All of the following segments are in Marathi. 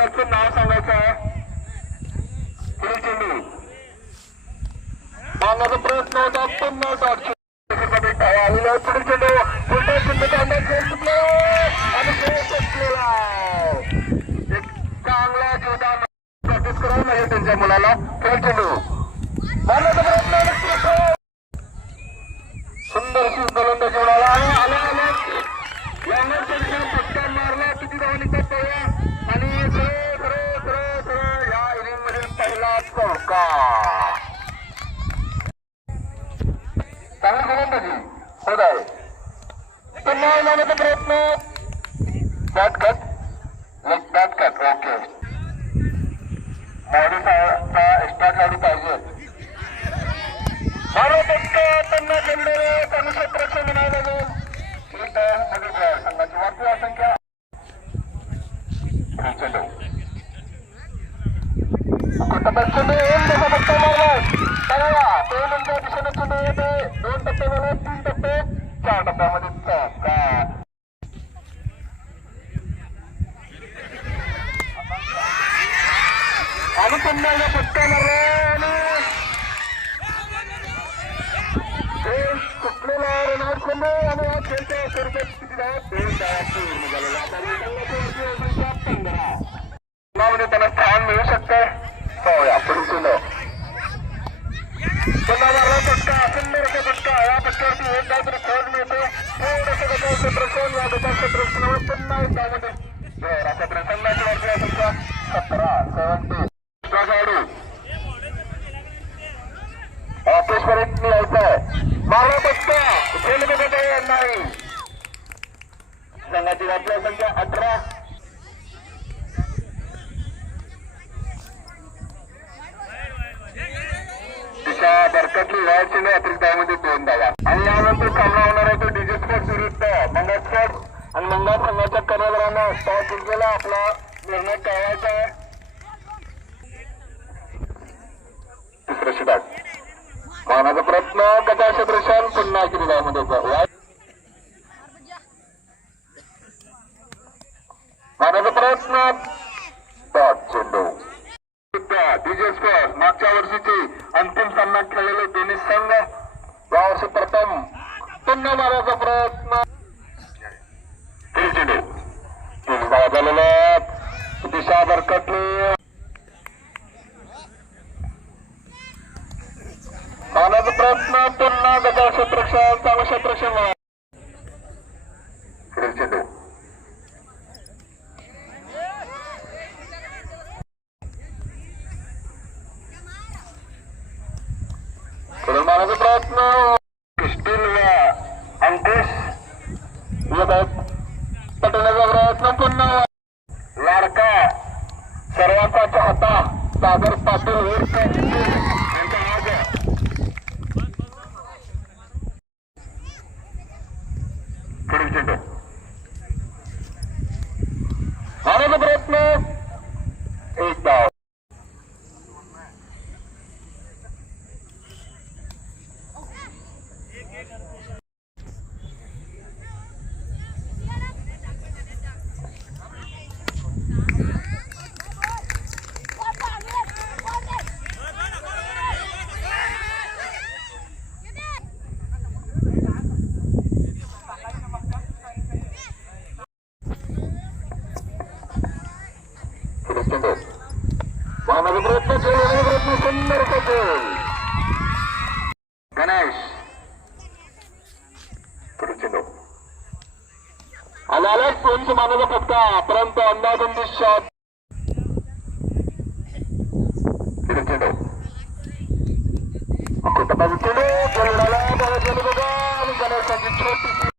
गोलंदाजचं नाव सांगायचं आहे. मारण्याचा प्रयत्न होता पुन्हा डॉट आलेला पुढील चेंडू. उलटा चेंडू काढण्यात खेळ सुटला. आणि खेळ संपलेला एक चांगला जोरदार प्रॅक्टिस करावं नाही त्यांच्या मुलाला. खेळ चेंडू. मारण्याचा प्रयत्न सुंदर अशी गोलंदाजी उडाला आणि आला आला यानं त्यांच्या फटका मारला किती धावा निघतात पाहूया आणि सरळ सरळ सरळ सरळ या इनिंग मधील पहिला चौका चांगली गोलंदाजी होत आहे. पुन्हा लावण्याचा प्रयत्न bat cut bat cut okay मॉडीचा extra खेळाडू पाहिजे भारत फटका त्यांना खेळणारे चांगलं क्षेत्राचं म्हणायला लागेल संघाची वाढती संख्या टप्प्यात चेंडू एक त्याचा फटका मारला चला दोन नंतर दिशेने पाहूया या पुढील चेंडू पुन्हा मारला फटका सुंदर असा फटका. या फटक्यावरती एक काहीतरी खोज मिळते. थोडंसं कसं क्षेत्र कोण या दुसऱ्या क्षेत्र पुन्हा एक धावामध्ये बरं अशा प्रसंगाची वर्षीय संख्या सतरा सेवन्टी खेळाडू ऑफिसपर्यंत यायचं मारला फटका खेळ बघत आहे नाही संघाची आपल्या संख्या अठरा दिशा बरकतली या नाही अतिरिक्त धावामध्ये दोन धावा. आणि यानंतर सामना होणार आहे तो डीजे स्पोर्ट विरुद्ध मंगळ स्पोर्ट आणि मंगळ संघाच्या कर्णधारानं टॉस जिंकलेला आपला निर्णय कळवायचा आहे. तिसरं षटक मानाचा प्रयत्न कथा क्षेत्रशान पुन्हा किती धावामध्ये जाऊया मानाचा प्रयत्न डॉट चेंडू डीजे स्क्वेअर मागच्या वर्षीची अंतिम सामना खेळलेले दोन्ही संघ या वर्षी प्रथम पुन्हा मारायचा प्रयत्न तीन चेंडू तीन धावा झालेल्या आहेत. दिशा बरकटली मारण्याचा प्रयत्न पुन्हा गटा क्षेत्रक्षण चांगलं क्षेत्रक्षण पुढील चेंडू पुढे मारण्याचा प्रयत्न क्रिस्टिन व अंकुश येत आहेत पटवण्याचा प्रयत्न पुन्हा लाडका सर्वांचा चाहता सागर पाटील उर्फ यांचा आज पुढील चेंडू मारण्याचा प्रयत्न एक धाव पुढील चेंडू मारण्याचा प्रयत्न खेळण्याचा प्रयत्न सुंदर गोल गणेश पुढील चेंडू आला आला सोनचं मानाचा फटका परंतु अंदाजंदी शॉट पुढील चेंडू कुटुंबाचा चेंडू गोल उडाला चेंडू बघा आणि गणेशाची छोटीशी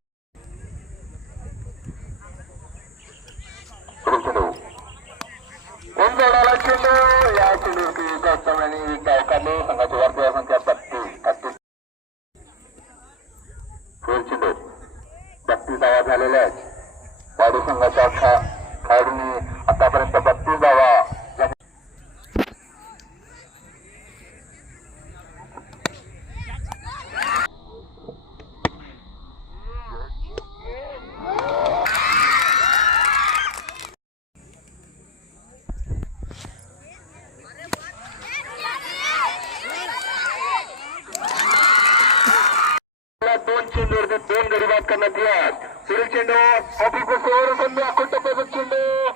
ಕೊಡಲಕ್ಕಿಂದು ಯಾಕೆ ಕರ್ತವ್ಯ येत पुढील चेंडू ऑफिस सोवर संधी अकोट टप्प्याचा चेंडू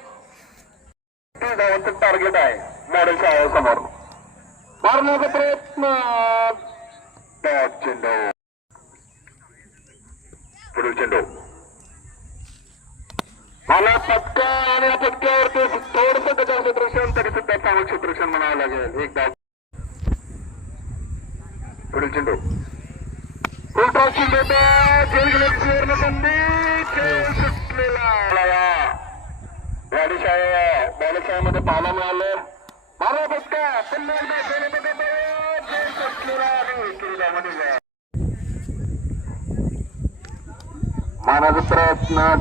तीस धावांचं टार्गेट आहे मॉडेल शाळेसमोर मारण्याचा प्रयत्न डॉट चेंडू पुढील चेंडू मला पटका आणि या पटक्यावरती थोडस गजाव क्षेत्रक्षण तरी सुद्धा चांगलं क्षेत्रक्षण म्हणावं लागेल एक डाव पुढील चेंडू उलटा संधी सुटलेला बालशाळेमध्ये पाहायला मिळालं मला पटका पुन्हा एकदा सुटलेला आणि विक्री मानाचा प्रयत्न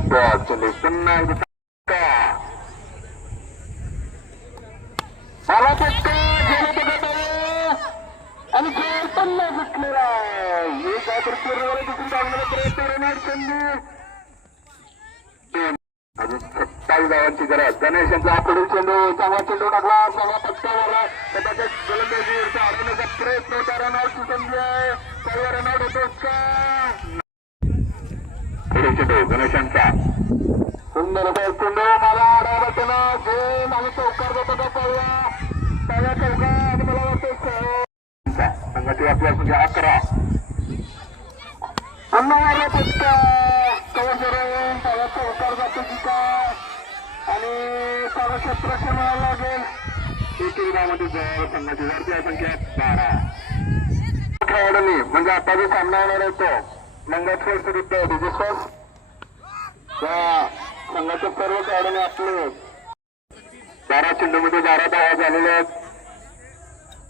पुन्हा एकदा आणि खेळ पुन्हा सुटलेला तर एक प्रयत्न रेनाड अजून सत्तावीस धावांची गरज गणेश यांचा पुढील चेंडू चांगला चेंडू टाकला चांगला पटका त्याच्या गोलंदाजीवरचा प्रयत्न होता रनआउटची संधी आहे सर्व रनआउट होतो का चेंडू गणेश यांचा सुंदर चेंडू मला आडायला त्याला घेऊन आणि चौकार देतो तो आणि मला वाटतं संघाची आपल्या म्हणजे अकरा. पुन्हा मारला पटका जातो आणि लागेल. एक जवळ संघाची आहे संख्या बारा. खेळाडूंनी म्हणजे आता जो सामना होणार आहे तो मंगळस्पर्श विरुद्ध डिजिस्पर्श त्या संघाच्या सर्व खेळाडूंनी आपले बारा चेंडूमध्ये बारा धावा झालेल्या आहेत.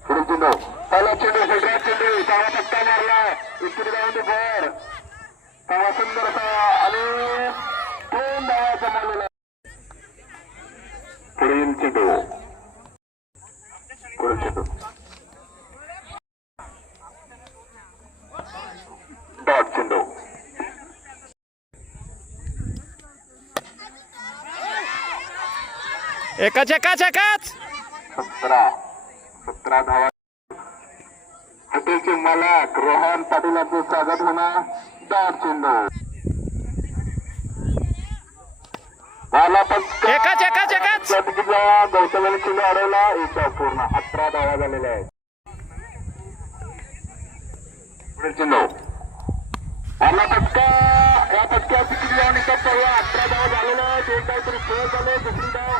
पुढील चेंडू. पहिला चेंडू सगळ्या चेंडू चांगला पट्टा मारला. इकडे जाऊन बर तेव्हा सुंदर असा आणि दोन धावा जमवलेला पुढील चेंडू पुढील चेंडू डॉट चेंडू. एकाच एकाच एकाच! सतरा. सतरा धावा. हॉटेलचे मालक रोहन पाटील यांचे स्वागत होणार. एकाच एकाच एकाच. तिकीटला गौतम यांनी चेंडू अडवला एक डाव पूर्ण अठरा धावा झालेल्या आहेत चेंडू फटका या एका पहिला अठरा धावा आहेत एक तरी खेळ झाले दुसरी डाव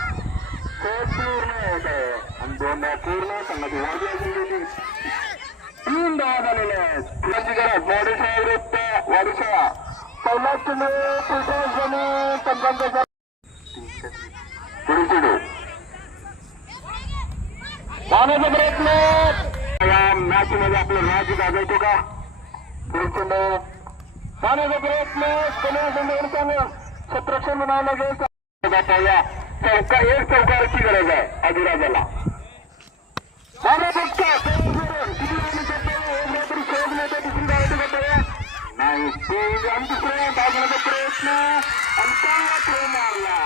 खेळ पूर्ण होत आहे आणि दोन पूर्ण गेली तीन धावा झालेल्या आहेत फुलांची गरज वाडीशा विरुद्ध वाडीशा पहिला चेंडू पंचांचा पुढील चेंडू पाण्याचा प्रयत्न या मॅच मध्ये आपलं मॅच गाजवतो का पुढील चेंडू पाण्याचा प्रयत्न कन्या सत्रक्षण म्हणावं लागेल चौका एक चौकारची गरज आहे अधिराजाला मानव आणि दुसऱ्या धावण्याचा प्रयत्न आणि चांगला थ्रो मारला.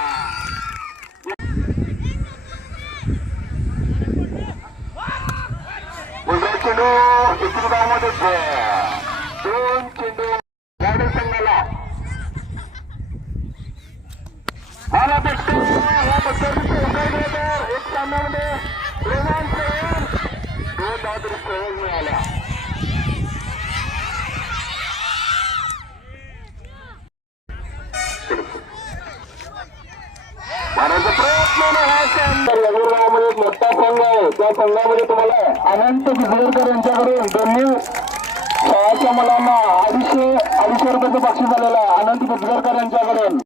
चेंडू गावामध्ये दोन चेंडू गाडी संघाला मला पटतो या पट्ट्याची एक सामन्यामध्ये प्रयत्न नाही हा एक मोठा संघ आहे. त्या संघामध्ये तुम्हाला अनंत बिजलेकर यांच्याकडून दोन्ही शाळाच्या मुलांना अडीचशे अडीचशे रुपयाचं बक्षीस आलेलं आहे. अनंत बिजगरकर यांच्याकडून.